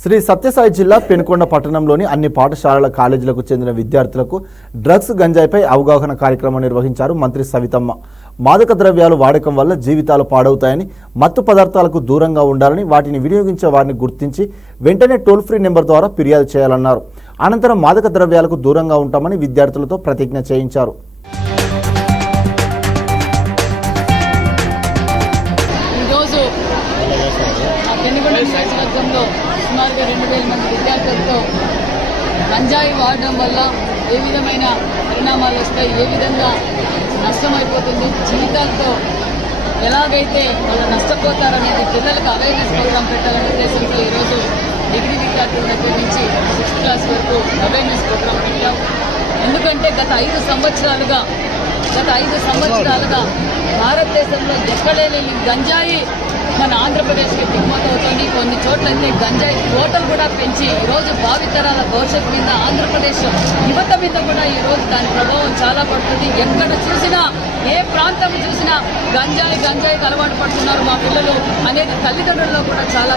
శ్రీ సత్యసాయి జిల్లా పెనుకొండ పట్టణంలోని అన్ని పాఠశాలల కాలేజీలకు చెందిన విద్యార్థులకు డ్రగ్స్ గంజాయిపై అవగాహన కార్యక్రమం నిర్వహించారు మంత్రి సవితమ్మ. మాదక ద్రవ్యాలు వాడకం వల్ల జీవితాలు పాడవుతాయని, మత్తు పదార్థాలకు దూరంగా ఉండాలని, వాటిని వినియోగించే వారిని గుర్తించి వెంటనే టోల్ ఫ్రీ నెంబర్ ద్వారా ఫిర్యాదు చేయాలన్నారు. అనంతరం మాదక ద్రవ్యాలకు దూరంగా ఉంటామని విద్యార్థులతో ప్రతిజ్ఞ చేయించారు. సుమారుగా 2000 మంది విద్యార్థులతో గంజాయి వాడడం వల్ల ఏ విధమైన పరిణామాలు వస్తాయి, ఏ విధంగా నష్టమైపోతుంది, జీవితాలతో ఎలాగైతే వాళ్ళు నష్టపోతారనేది పిల్లలకు అవేర్నెస్ ప్రోగ్రాం పెట్టాలనే ఉద్దేశంతో ఈరోజు డిగ్రీ విద్యార్థుల దగ్గర నుంచి 6th క్లాస్ వరకు అవేర్నెస్ ప్రోగ్రాం పెట్టాం. ఎందుకంటే గత 5 సంవత్సరాలుగా భారతదేశంలో ఎక్కడైనా ఈ గంజాయి మన ఆంధ్రప్రదేశ్కి దిగుమతి అవుతుంది. కొన్ని చోట్లయితే గంజాయి కోటలు కూడా పెంచి ఈరోజు భావితరాల భవిష్యత్తు మీద, ఆంధ్రప్రదేశ్ యువత మీద కూడా ఈరోజు దాని ప్రభావం చాలా పడుతుంది. ఎక్కడ చూసినా, ఏ ప్రాంతం చూసినా గంజాయికి అలవాటు పడుతున్నారు మా పిల్లలు అనేది తల్లిదండ్రుల్లో కూడా చాలా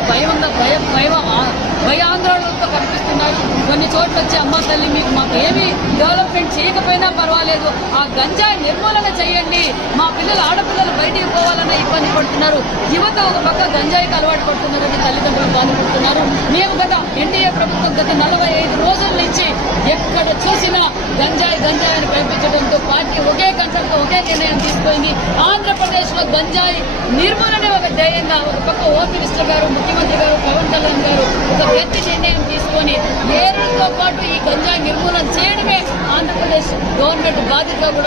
భయాందోళనలతో కనిపిస్తున్నారు. కొన్ని చోట్ల వచ్చి అమ్మ తల్లి మీకు మాకు ఏమీ డెవలప్మెంట్ చేయకపోయినా పర్వాలేదు, ఆ గంజాయి నిర్మూలన చేయండి, మా పిల్లలు ఆడపిల్లలు బయటికి పోవాలన్న ఇబ్బంది పడుతున్నారు. యువత ఒక పక్క గంజాయికి అలవాటు పడుతున్నారని తల్లిదండ్రులు బాధపడుతున్నారు. మేము గత ఎన్డీఏ ప్రభుత్వం గత 45 రోజుల నుంచి ఎక్కడ చూసినా గంజాయి అని కనిపించడంతో పార్టీ ఒకే కంచంతో ఒకే నిర్ణయం తీసుకుంది. ఆంధ్రప్రదేశ్లో గంజాయి నిర్మూలనే ఒక ధ్యేయంగా ఒక పక్క హోమ్ మినిస్టర్ గారు, ముఖ్యమంత్రి గారు, పవన్ కళ్యాణ్ గారు ఒక గట్టి నిర్ణయం తీసుకొని ఏరులతో పాటు ఈ గంజాయి నిర్మూలన చేయడమే ఆంధ్రప్రదేశ్ గవర్నమెంట్ బాధ్యత కూడా